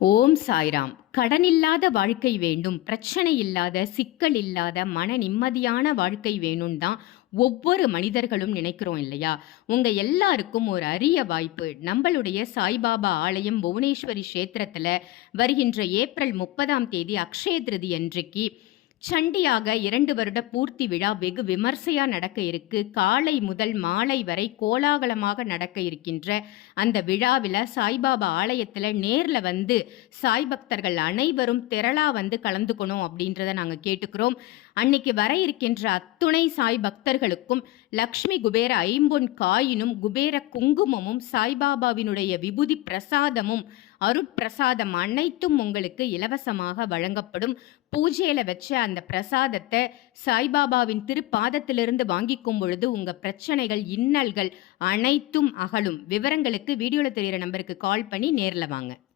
ஓம் சாய்ராம். கடனில்லாத வாழ்க்கை வேண்டும், பிரச்சனை இல்லாத, சிக்கல் இல்லாத, மன நிம்மதியான வாழ்க்கை வேணும் தான் ஒவ்வொரு மனிதர்களும் நினைக்கிறோம் இல்லையா? உங்க எல்லாருக்கும் ஒரு அரிய வாய்ப்பு. நம்மளுடைய சாய்பாபா ஆலயம் புவனேஸ்வரி கஷேத்திரத்துல வருகின்ற ஏப்ரல் 30ஆம் தேதி அக்ஷய திருதி அன்றைக்கு சண்டியாக 2 வருட பூர்த்தி விழா வெகு விமர்சையா நடக்க இருக்கு. காலை முதல் மாலை வரை கோலாகலமாக நடக்க இருக்கின்ற அந்த விழாவில் சாய்பாபா ஆலயத்தில் நேரில் வந்து சாய் பக்தர்கள் அனைவரும் திரளா வந்து கலந்துக்கணும் அப்படின்றத நாங்கள் கேட்டுக்கிறோம். அன்னைக்கு வர இருக்கின்ற அத்துணை சாய் பக்தர்களுக்கும் லக்ஷ்மி குபேர ஐம்பொன் காயினும் குபேர குங்குமமும் சாய்பாபாவினுடைய விபூதி பிரசாதமும் அருட்பிரசாதம் அனைத்தும் உங்களுக்கு இலவசமாக வழங்கப்படும். பூஜையில வச்ச அந்த பிரசாதத்தை சாய்பாபாவின் திருப்பாதத்திலிருந்து வாங்கிக்கும் பொழுது உங்க பிரச்சனைகள் இன்னல்கள் அனைத்தும் அகலும். விவரங்களுக்கு வீடியோல தெரிகிற நம்பருக்கு கால் பண்ணி நேரில் வாங்க.